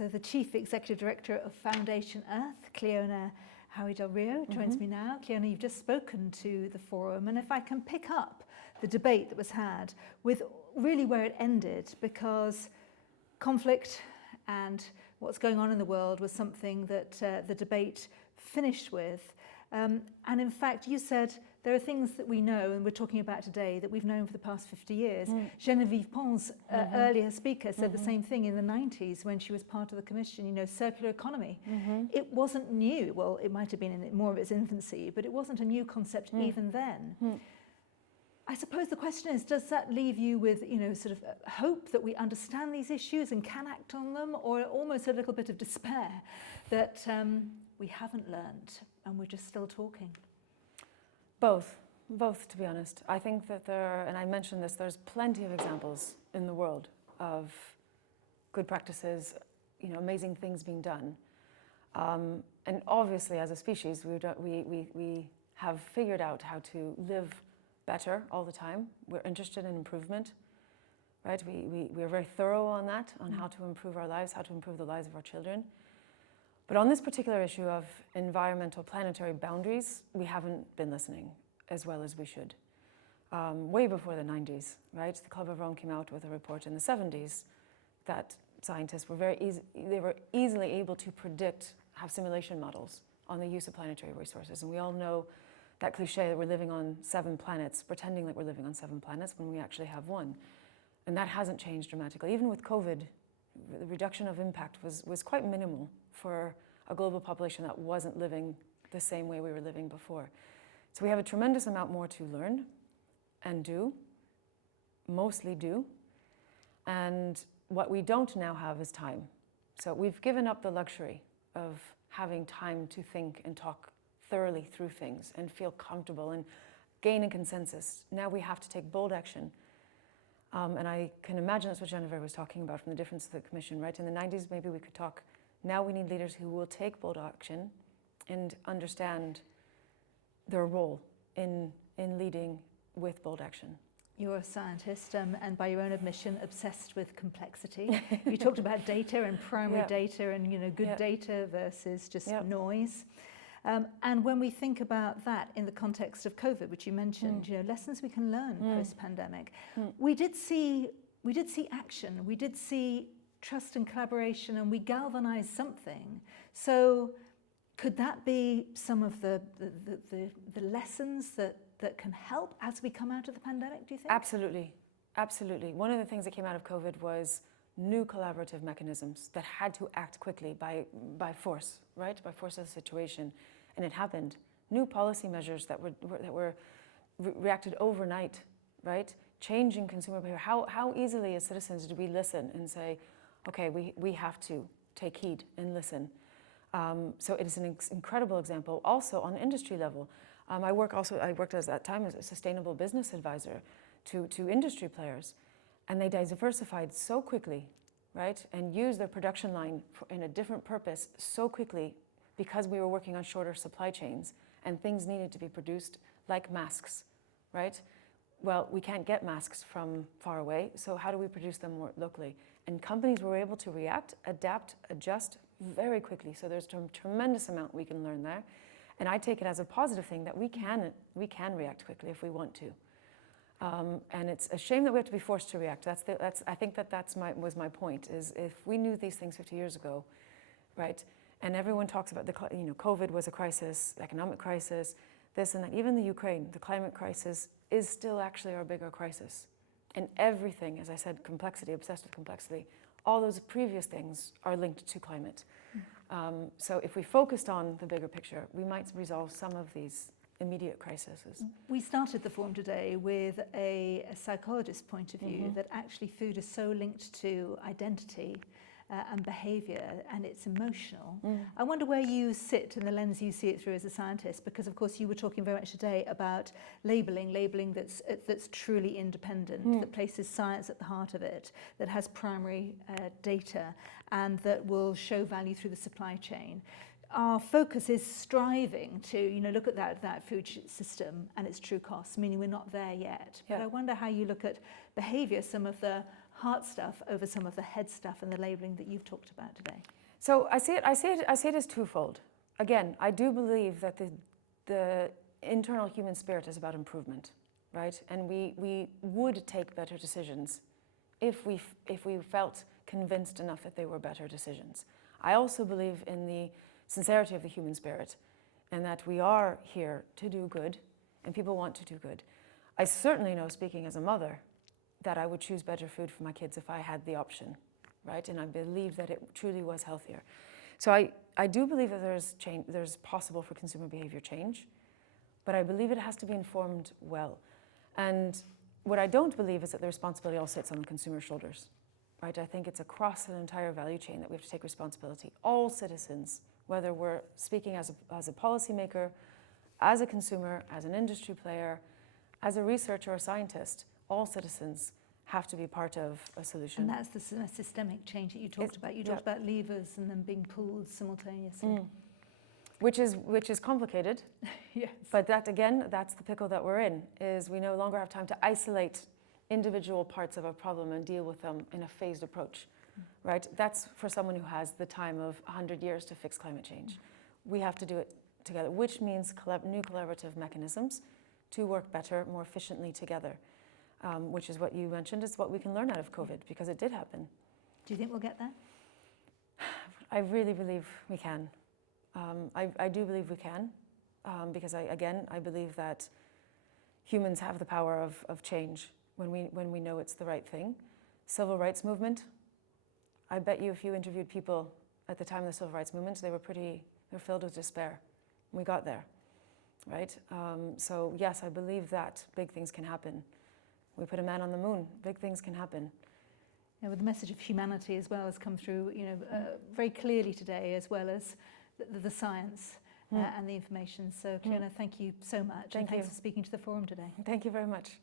So the Chief Executive Director of Foundation Earth, Cliona Howie del Río, joins me now. Cliona, you've just spoken to the forum, and if I can pick up the debate that was had with really where it ended, because conflict and what's going on in the world was something that the debate finished with. And in fact, you said there are things that we know, and we're talking about today, that we've known for the past 50 years. Genevieve Pons, earlier speaker, said the same thing in the 90s when she was part of the commission, you know, circular economy. It wasn't new. Well, it might have been in more of its infancy, but it wasn't a new concept even then. I suppose the question is, does that leave you with, you know, sort of hope that we understand these issues and can act on them, or almost a little bit of despair that we haven't learned and we're just still talking? Both, to be honest. I think that and I mentioned this, there's plenty of examples in the world of good practices, you know, amazing things being done. And obviously, as a species, we have figured out how to live better all the time. We're interested in improvement, right? We're very thorough on that, on how to improve our lives, how to improve the lives of our children. But on this particular issue of environmental planetary boundaries, we haven't been listening as well as we should. Way before the 90s, right? The Club of Rome came out with a report in the 70s that scientists were they were easily able to predict, have simulation models on the use of planetary resources. And we all know that cliche that we're living on 7 planets, pretending like we're living on 7 planets when we actually have 1. And that hasn't changed dramatically. Even with COVID, the reduction of impact was quite minimal for a global population that wasn't living the same way we were living before. So we have a tremendous amount more to learn and do, mostly do. And what we don't now have is time. So we've given up the luxury of having time to think and talk thoroughly through things and feel comfortable and gain a consensus. Now we have to take bold action. And I can imagine that's what Genevieve was talking about from the difference of the Commission, right? In the 90s, maybe we could talk. Now we need leaders who will take bold action and understand their role in leading with bold action. You're a scientist, and by your own admission, obsessed with complexity. You talked about data and primary data and, you know, good data versus just noise. And when we think about that in the context of COVID, which you mentioned, you know, lessons we can learn post-pandemic, we did see action, we did see trust and collaboration, and we galvanized something. So could that be some of the lessons that can help as we come out of the pandemic, do you think? Absolutely, absolutely. One of the things that came out of COVID was new collaborative mechanisms that had to act quickly by force, right? By force of the situation, and it happened. New policy measures that were reacted overnight, right? Changing consumer behavior. How easily as citizens do we listen and say, okay, we have to take heed and listen. So it is an incredible example. Also on industry level, I worked at that time as a sustainable business advisor to industry players. And they diversified so quickly, right? And used their production line in a different purpose so quickly because we were working on shorter supply chains and things needed to be produced like masks, right? Well, we can't get masks from far away, so how do we produce them more locally? And companies were able to react, adapt, adjust very quickly. So there's a tremendous amount we can learn there. And I take it as a positive thing that we can react quickly if we want to. And it's a shame that we have to be forced to react. I think that was my point. Is if we knew these things 50 years ago, right? And everyone talks about COVID was a crisis, economic crisis, this and that. Even the Ukraine, the climate crisis is still actually our bigger crisis. And everything, as I said, complexity, obsessed with complexity. All those previous things are linked to climate. So if we focused on the bigger picture, we might resolve some of these immediate crises. We started the forum today with a psychologist's point of view that actually food is so linked to identity and behaviour, and it's emotional. I wonder where you sit and the lens you see it through as a scientist, because of course you were talking very much today about labelling that's truly independent, that places science at the heart of it, that has primary data, and that will show value through the supply chain. Our focus is striving to, look at that food system and its true costs, meaning we're not there yet. But I wonder how you look at behaviour, some of the heart stuff over some of the head stuff and the labelling that you've talked about today? So I see it as twofold. Again, I do believe that the internal human spirit is about improvement, right? And we would take better decisions if we felt convinced enough that they were better decisions. I also believe in the sincerity of the human spirit and that we are here to do good and people want to do good. I certainly know, speaking as a mother, that I would choose better food for my kids if I had the option, right? And I believe that it truly was healthier. So I do believe that there's possible for consumer behavior change, but I believe it has to be informed well. And what I don't believe is that the responsibility all sits on the consumer's shoulders, right? I think it's across an entire value chain that we have to take responsibility. All citizens, whether we're speaking as a policymaker, as a consumer, as an industry player, as a researcher or scientist, all citizens have to be part of a solution. And that's the systemic change that you talked about. You talked about levers and them being pulled simultaneously. Which is complicated. Yes. But that, again, that's the pickle that we're in, is we no longer have time to isolate individual parts of a problem and deal with them in a phased approach, right? That's for someone who has the time of 100 years to fix climate change. We have to do it together, which means new collaborative mechanisms to work better, more efficiently together, which is what you mentioned. It's what we can learn out of COVID, because it did happen. Do you think we'll get there? I really believe we can. I do believe we can, because I believe that humans have the power of change when we know it's the right thing. Civil rights movement, I bet you if you interviewed people at the time of the civil rights movement, they were filled with despair. We got there, right? So yes, I believe that big things can happen. We put a man on the moon, big things can happen. Yeah, well, the message of humanity as well has come through, very clearly today, as well as the science and the information. So, Cliona, thank you so much. Thanks for speaking to the forum today. Thank you very much.